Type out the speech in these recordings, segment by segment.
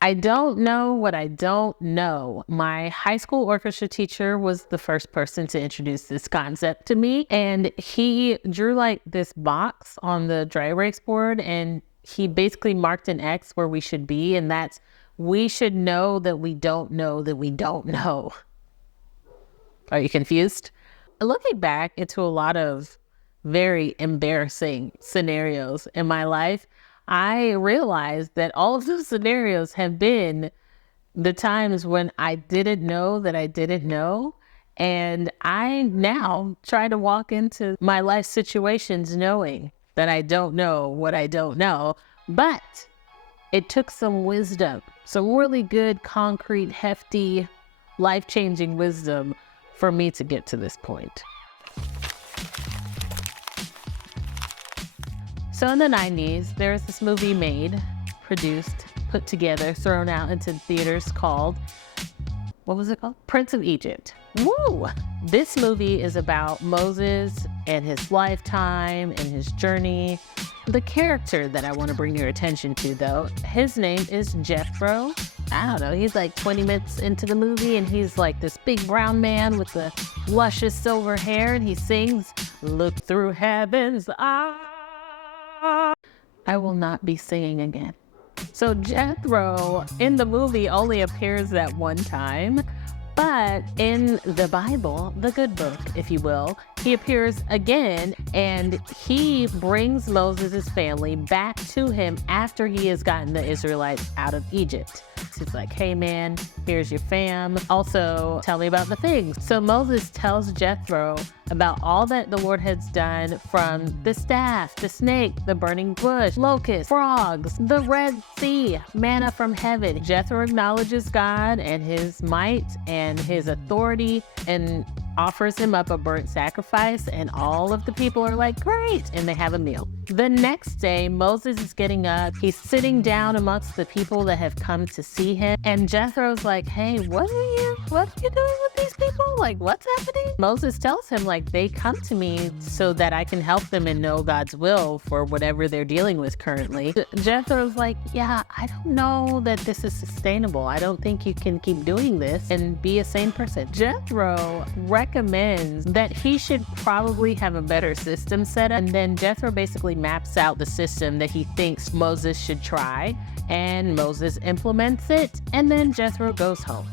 I don't know what I don't know. My high school orchestra teacher was the first person to introduce this concept to me. And he drew like this box on the dry erase board, and he basically marked an X where we should be. And that's, we should know that we don't know that we don't know. Are you confused? Looking back into a lot of very embarrassing scenarios in my life, I realized that all of those scenarios have been the times when I didn't know that I didn't know. And I now try to walk into my life situations knowing that I don't know what I don't know. But it took some wisdom, some really good, concrete, hefty, life-changing wisdom for me to get to this point. So in the 90s, there was this movie made, produced, put together, thrown out into theaters called, what was it called? Prince of Egypt. Woo! This movie is about Moses and his lifetime and his journey. The character that I want to bring your attention to, though, his name is Jethro. I don't know, he's like 20 minutes into the movie, and he's like this big brown man with the luscious silver hair, and he sings, "Look through heaven's eyes." I will not be singing again. So Jethro in the movie only appears that one time, but in the Bible, the good book, if you will, he appears again, and he brings Moses' family back to him after he has gotten the Israelites out of Egypt. He's like, "Hey man, here's your fam. Also, tell me about the things." So Moses tells Jethro about all that the Lord has done, from the staff, the snake, the burning bush, locusts, frogs, the Red Sea, manna from heaven. Jethro acknowledges God and his might and his authority and offers him up a burnt sacrifice, and all of the people are like, "Great," and they have a meal. The next day, Moses is getting up. He's sitting down amongst the people that have come to see him, and Jethro's like, "Hey, what are you doing with these people? Like, what's happening?" Moses tells him, like, they come to me so that I can help them and know God's will for whatever they're dealing with currently. Jethro's like, "Yeah, I don't know that this is sustainable. I don't think you can keep doing this and be a sane person." Jethro recommends that he should probably have a better system set up, and then Jethro basically maps out the system that he thinks Moses should try, and Moses implements it, and then Jethro goes home.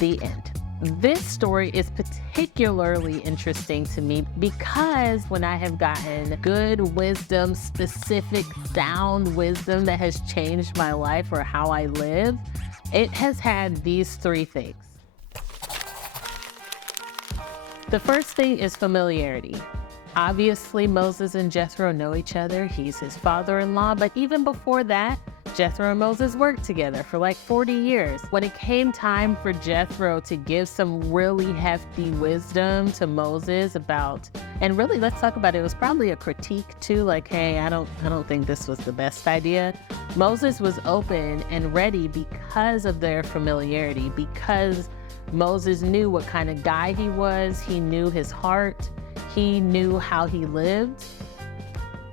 The end. This story is particularly interesting to me because when I have gotten good wisdom, specific, sound wisdom that has changed my life or how I live, it has had these three things. The first thing is familiarity. Obviously, Moses and Jethro know each other. He's his father-in-law, but even before that, Jethro and Moses worked together for like 40 years. When it came time for Jethro to give some really hefty wisdom to Moses about, and really let's talk about it, it was probably a critique too, like, "Hey, I don't think this was the best idea." Moses was open and ready because of their familiarity, because Moses knew what kind of guy he was. He knew his heart. He knew how he lived.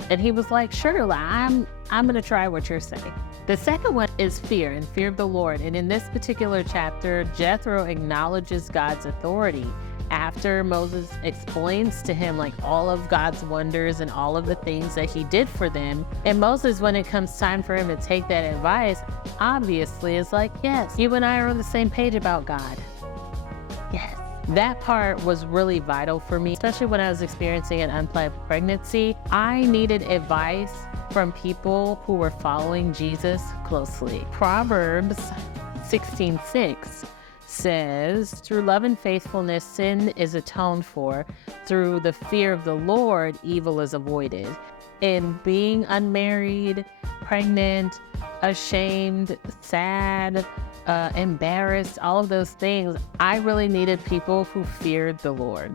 And he was like, "Sure, I'm going to try what you're saying." The second one is fear, and fear of the Lord. And in this particular chapter, Jethro acknowledges God's authority after Moses explains to him like all of God's wonders and all of the things that he did for them. And Moses, when it comes time for him to take that advice, obviously is like, "Yes, you and I are on the same page about God." Yes. That part was really vital for me, especially when I was experiencing an unplanned pregnancy. I needed advice from people who were following Jesus closely. Proverbs 16:6 says, "Through love and faithfulness, sin is atoned for. Through the fear of the Lord, evil is avoided." In being unmarried, pregnant, ashamed, sad, embarrassed, all of those things, I really needed people who feared the Lord,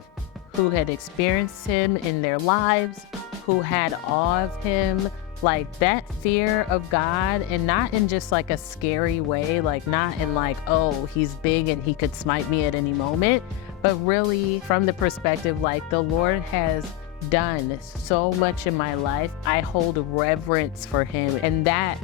who had experienced him in their lives, who had awe of him, like that fear of God, and not in just like a scary way, like not in like, "Oh, he's big and he could smite me at any moment," but really from the perspective like the Lord has done so much in my life, I hold reverence for him. And that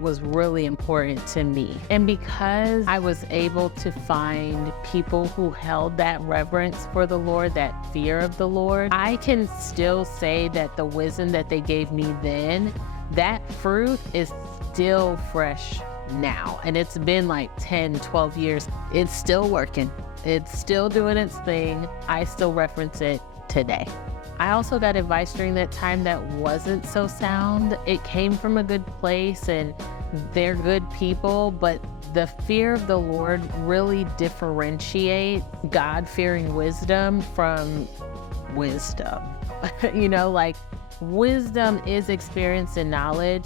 was really important to me. And because I was able to find people who held that reverence for the Lord, that fear of the Lord, I can still say that the wisdom that they gave me then, that fruit is still fresh now. And it's been like 10, 12 years. It's still working. It's still doing its thing. I still reference it today. I also got advice during that time that wasn't so sound. It came from a good place and they're good people, but the fear of the Lord really differentiates God-fearing wisdom from wisdom. Like wisdom is experience and knowledge,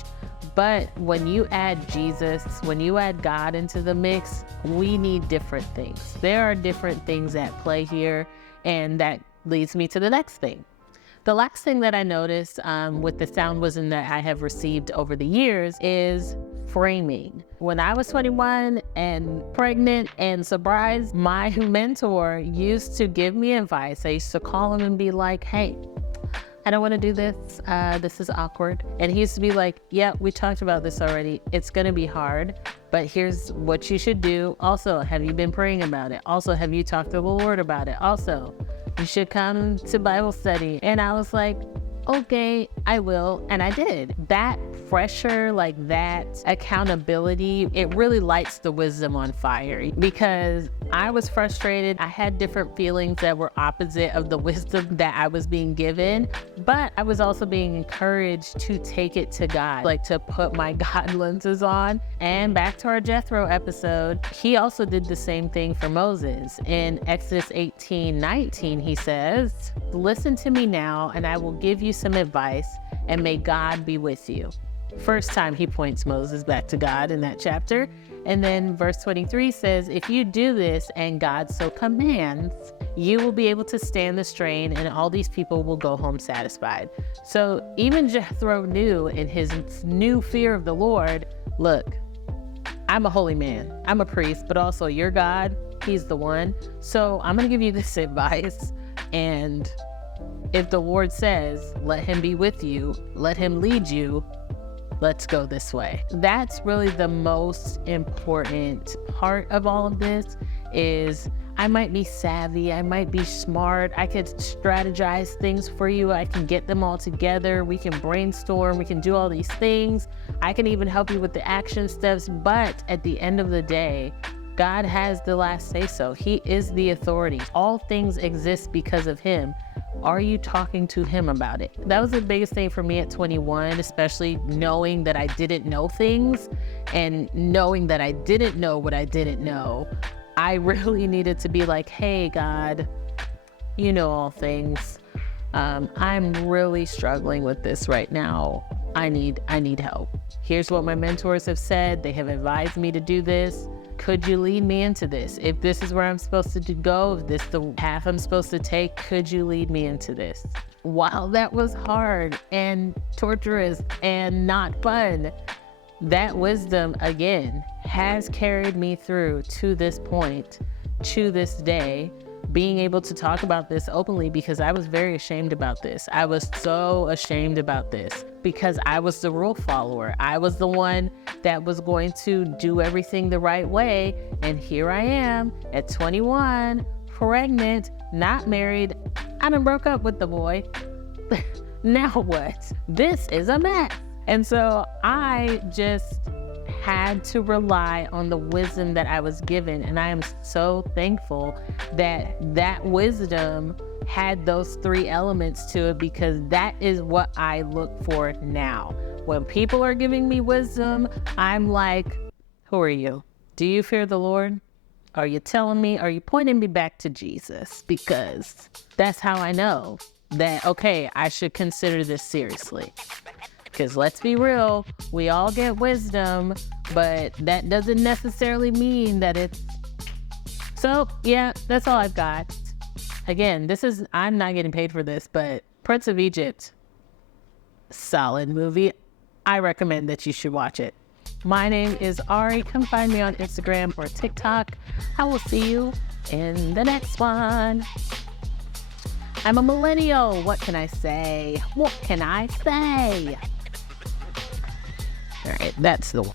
but when you add Jesus, when you add God into the mix, we need different things. There are different things at play here, and that leads me to the next thing. The last thing that I noticed with the sound wisdom that I have received over the years is framing. When I was 21 and pregnant and surprised, my mentor used to give me advice. I used to call him and be like, hey, I don't want to do this. This is awkward. And he used to be like, yeah, we talked about this already. It's going to be hard, but here's what you should do. Also, have you been praying about it? Also, have you talked to the Lord about it? Also, you should come to Bible study. And I was like, okay, I will. And I did. That pressure, like that accountability, it really lights the wisdom on fire, because I was frustrated. I had different feelings that were opposite of the wisdom that I was being given, but I was also being encouraged to take it to God, like to put my God lenses on. And back to our Jethro episode, he also did the same thing for Moses. In Exodus 18:19, he says, listen to me now, and I will give you some advice, and may God be with you. First time he points Moses back to God in that chapter. And then verse 23 says, if you do this and God so commands, you will be able to stand the strain, and all these people will go home satisfied. So even Jethro knew in his new fear of the Lord, look, I'm a holy man, I'm a priest, but also your God, he's the one. So I'm going to give you this advice. And if the Lord says, let him be with you, let him lead you, let's go this way. That's really the most important part of all of this. Is I might be savvy, I might be smart, I could strategize things for you, I can get them all together, we can brainstorm, we can do all these things, I can even help you with the action steps, but at the end of the day, God has the last say so. He is the authority. All things exist because of him. Are you talking to him about it? That was the biggest thing for me at 21, especially knowing that I didn't know things and knowing that I didn't know what I didn't know. I really needed to be like, hey, God, you know all things. I'm really struggling with this right now. I need help. Here's what my mentors have said. They have advised me to do this. Could you lead me into this? If this is where I'm supposed to go, if this is the path I'm supposed to take, could you lead me into this? While that was hard and torturous and not fun, that wisdom, again, has carried me through to this point, to this day, being able to talk about this openly, because I was very ashamed about this. I was so ashamed about this because I was the rule follower. I was the one that was going to do everything the right way. And here I am at 21, pregnant, not married. I done broke up with the boy. Now what? This is a mess. And so I just had to rely on the wisdom that I was given. And I am so thankful that that wisdom had those three elements to it, because that is what I look for now. When people are giving me wisdom, I'm like, who are you? Do you fear the Lord? Are you telling me? Are you pointing me back to Jesus? Because that's how I know that, okay, I should consider this seriously. Because let's be real, we all get wisdom, but that doesn't necessarily mean that it's... So yeah, that's all I've got. Again, I'm not getting paid for this, but Prince of Egypt, solid movie. I recommend that you should watch it. My name is Ari. Come find me on Instagram or TikTok. I will see you in the next one. I'm a millennial. What can I say? What can I say? All right, that's the one.